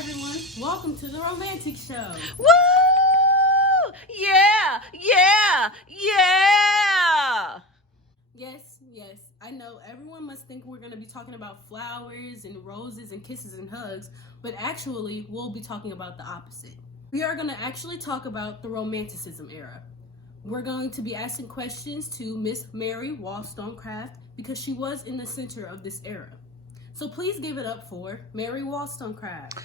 everyone. Welcome to the Romantic Show. Woo! Yeah! Yeah! Yeah! Yes, I know everyone must think we're going to be talking about flowers and roses and kisses and hugs, but actually, we'll be talking about the opposite. We are going to actually talk about the Romanticism era. We're going to be asking questions to Miss Mary Wollstonecraft because she was in the center of this era. So please give it up for Mary Wollstonecraft.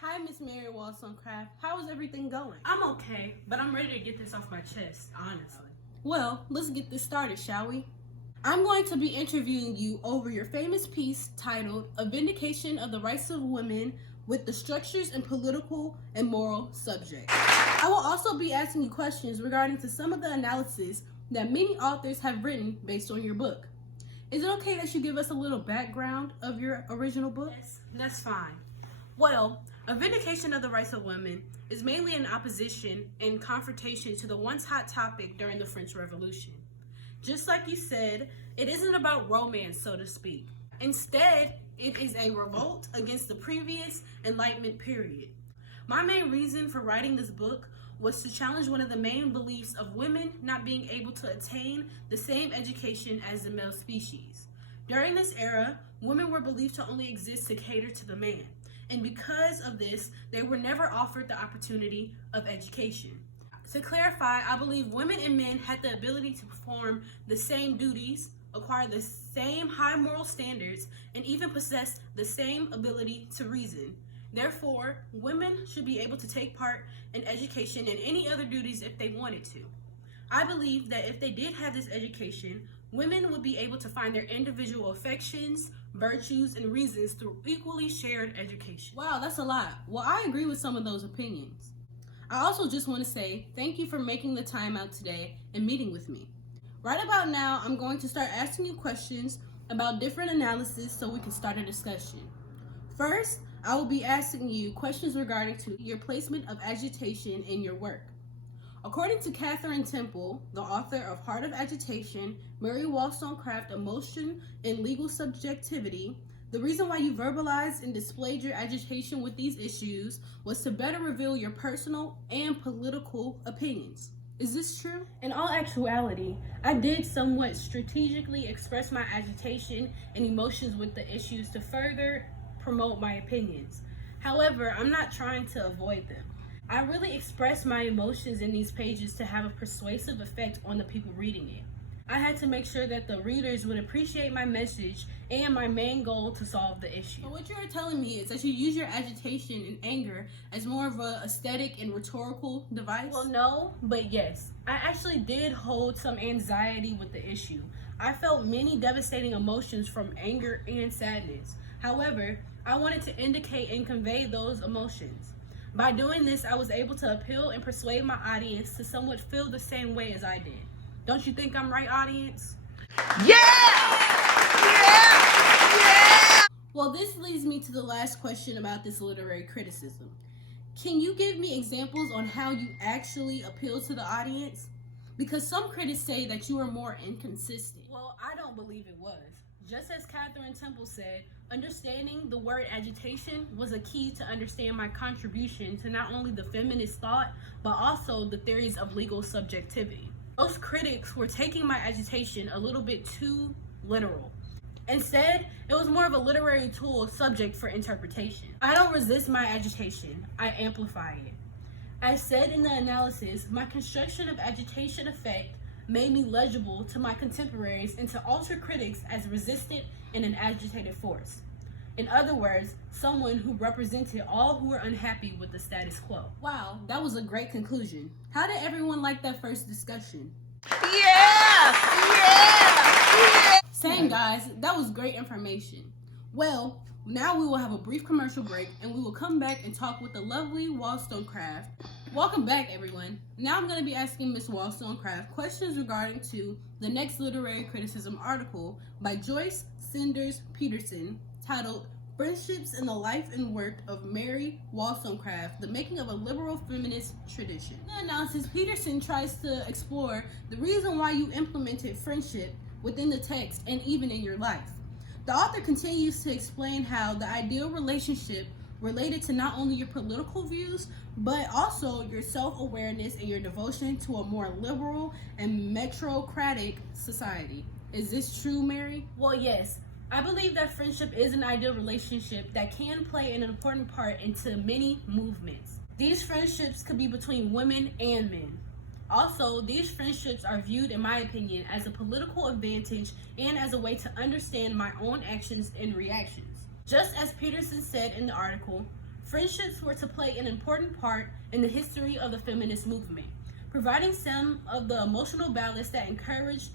Hi, Miss Mary Wollstonecraft. How is everything going? I'm okay, but I'm ready to get this off my chest, honestly. Well, let's get this started, shall we? I'm going to be interviewing you over your famous piece titled A Vindication of the Rights of Women with the Structures and Political and Moral Subjects. I will also be asking you questions regarding to some of the analysis that many authors have written based on your book. Is it okay that you give us a little background of your original book? Yes, that's fine. Well, A Vindication of the Rights of Women is mainly in opposition and confrontation to the once hot topic during the French Revolution. Just like you said, it isn't about romance, so to speak. Instead, it is a revolt against the previous Enlightenment period. My main reason for writing this book was to challenge one of the main beliefs of women not being able to attain the same education as the male species. During this era, women were believed to only exist to cater to the man, and because of this, they were never offered the opportunity of education. To clarify, I believe women and men had the ability to perform the same duties, acquire the same high moral standards, and even possess the same ability to reason. Therefore, women should be able to take part in education and any other duties if they wanted to. I believe that if they did have this education, women would be able to find their individual affections, virtues, and reasons through equally shared education. Wow, that's a lot. Well, I agree with some of those opinions. I also just want to say thank you for making the time out today and meeting with me. Right about now, I'm going to start asking you questions about different analysis so we can start a discussion. First, I will be asking you questions regarding to your placement of agitation in your work. According to Catherine Temple, the author of Heart of Agitation, Mary Wollstonecraft, Emotion and Legal Subjectivity, the reason why you verbalized and displayed your agitation with these issues was to better reveal your personal and political opinions. Is this true? In all actuality, I did somewhat strategically express my agitation and emotions with the issues to further promote my opinions. However, I'm not trying to avoid them. I really express my emotions in these pages to have a persuasive effect on the people reading it. I had to make sure that the readers would appreciate my message and my main goal to solve the issue. So what you're telling me is that you use your agitation and anger as more of a aesthetic and rhetorical device? Well, no, but yes. I actually did hold some anxiety with the issue. I felt many devastating emotions from anger and sadness. However, I wanted to indicate and convey those emotions. By doing this, I was able to appeal and persuade my audience to somewhat feel the same way as I did. Don't you think I'm right, audience? Yeah! Yeah! Well, this leads me to the last question about this literary criticism. Can you give me examples on how you actually appeal to the audience? Because some critics say that you are more inconsistent. Well, I don't believe it was. Just as Catherine Temple said, understanding the word agitation was a key to understand my contribution to not only the feminist thought, but also the theories of legal subjectivity. Those critics were taking my agitation a little bit too literal. Instead, it was more of a literary tool subject for interpretation. I don't resist my agitation, I amplify it. As said in the analysis, my construction of agitation effect made me legible to my contemporaries and to ultra critics as resistant and an agitated force. In other words, someone who represented all who were unhappy with the status quo. Wow, that was a great conclusion. How did everyone like that first discussion? Yeah! Yeah! Same, guys. That was great information. Well, now we will have a brief commercial break and we will come back and talk with the lovely Wollstonecraft. Welcome back, everyone. Now I'm going to be asking Miss Wollstonecraft questions regarding to the next literary criticism article by Joyce Sanders Peterson titled Friendships in the Life and Work of Mary Wollstonecraft, the Making of a Liberal Feminist Tradition. In the analysis, Peterson tries to explore the reason why you implemented friendship within the text and even in your life. The author continues to explain how the ideal relationship related to not only your political views, but also your self-awareness and your devotion to a more liberal and metrocratic society. Is this true, Mary? Well, yes. I believe that friendship is an ideal relationship that can play an important part into many movements. These friendships could be between women and men. Also, these friendships are viewed, in my opinion, as a political advantage and as a way to understand my own actions and reactions. Just as Peterson said in the article, friendships were to play an important part in the history of the feminist movement, providing some of the emotional ballast that encouraged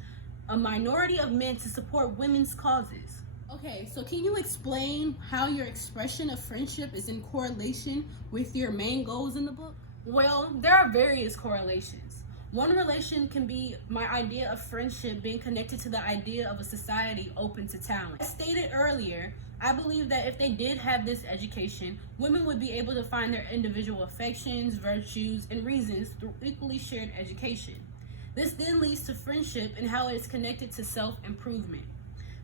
a minority of men to support women's causes. Okay, so can you explain how your expression of friendship is in correlation with your main goals in the book? Well, there are various correlations. One relation can be my idea of friendship being connected to the idea of a society open to talent. As stated earlier, I believe that if they did have this education, women would be able to find their individual affections, virtues, and reasons through equally shared education. This then leads to friendship and how it is connected to self-improvement.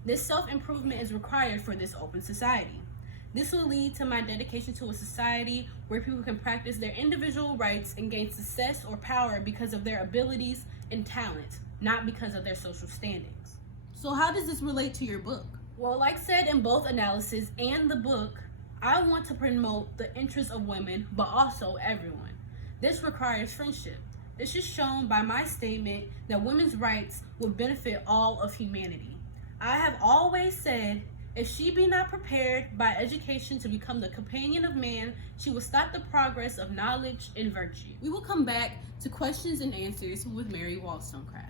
This self-improvement is required for this open society. This will lead to my dedication to a society where people can practice their individual rights and gain success or power because of their abilities and talent, not because of their social standings. So how does this relate to your book? Well, like said in both analysis and the book, I want to promote the interests of women, but also everyone. This requires friendship. This is shown by my statement that women's rights will benefit all of humanity. I have always said, if she be not prepared by education to become the companion of man, she will stop the progress of knowledge and virtue. We will come back to questions and answers with Mary Wollstonecraft.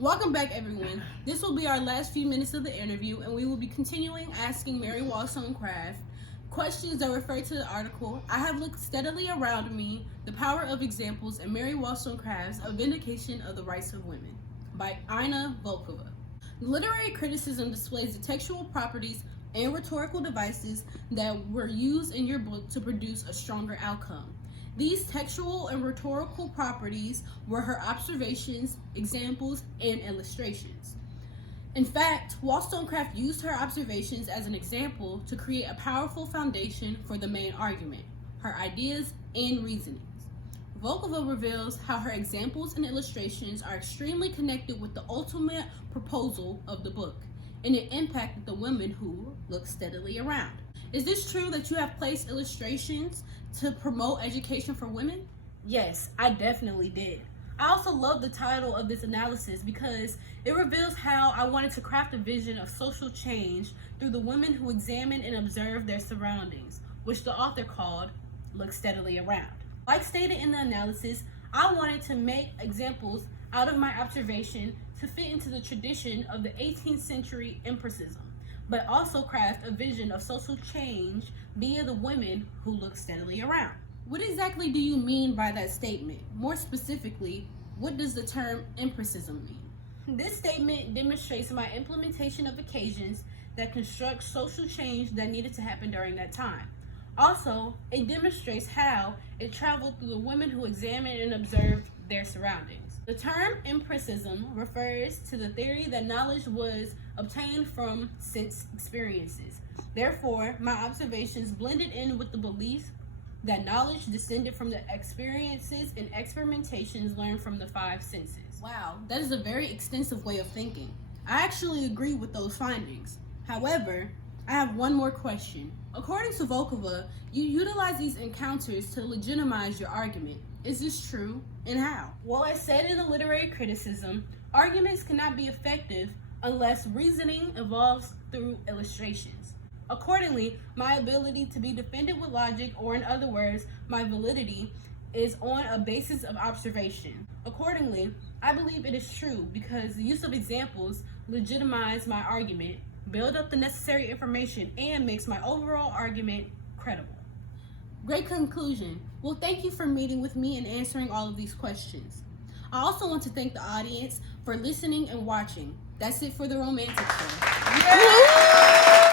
Welcome back, everyone. This will be our last few minutes of the interview, and we will be continuing asking Mary Wollstonecraft questions that refer to the article, I Have Looked Steadily Around Me, The Power of Examples, and Mary Wollstonecraft's A Vindication of the Rights of Women by Ina Volkova. Literary criticism displays the textual properties and rhetorical devices that were used in your book to produce a stronger outcome. These textual and rhetorical properties were her observations, examples, and illustrations. In fact, Wollstonecraft used her observations as an example to create a powerful foundation for the main argument, her ideas and reasonings. Volkova reveals how her examples and illustrations are extremely connected with the ultimate proposal of the book, and it impacted the women who look steadily around. Is this true that you have placed illustrations to promote education for women? Yes, I definitely did. I also love the title of this analysis because it reveals how I wanted to craft a vision of social change through the women who examine and observe their surroundings, which the author called Look Steadily Around. Like stated in the analysis, I wanted to make examples out of my observation to fit into the tradition of the 18th century empiricism, but also craft a vision of social change via the women who look steadily around. What exactly do you mean by that statement? More specifically, what does the term empiricism mean? This statement demonstrates my implementation of occasions that construct social change that needed to happen during that time. Also, it demonstrates how it traveled through the women who examined and observed their surroundings. The term empiricism refers to the theory that knowledge was obtained from sense experiences. Therefore, my observations blended in with the belief that knowledge descended from the experiences and experimentations learned from the five senses. Wow, that is a very extensive way of thinking. I actually agree with those findings. However, I have one more question. According to Volkova, you utilize these encounters to legitimize your argument. Is this true, and how? Well, as said in the literary criticism, arguments cannot be effective unless reasoning evolves through illustrations. Accordingly, my ability to be defended with logic, or in other words, my validity, is on a basis of observation. Accordingly, I believe it is true because the use of examples legitimize my argument, build up the necessary information, and makes my overall argument credible. Great conclusion. Well, thank you for meeting with me and answering all of these questions. I also want to thank the audience for listening and watching. That's it for the Romantic Show. Yeah!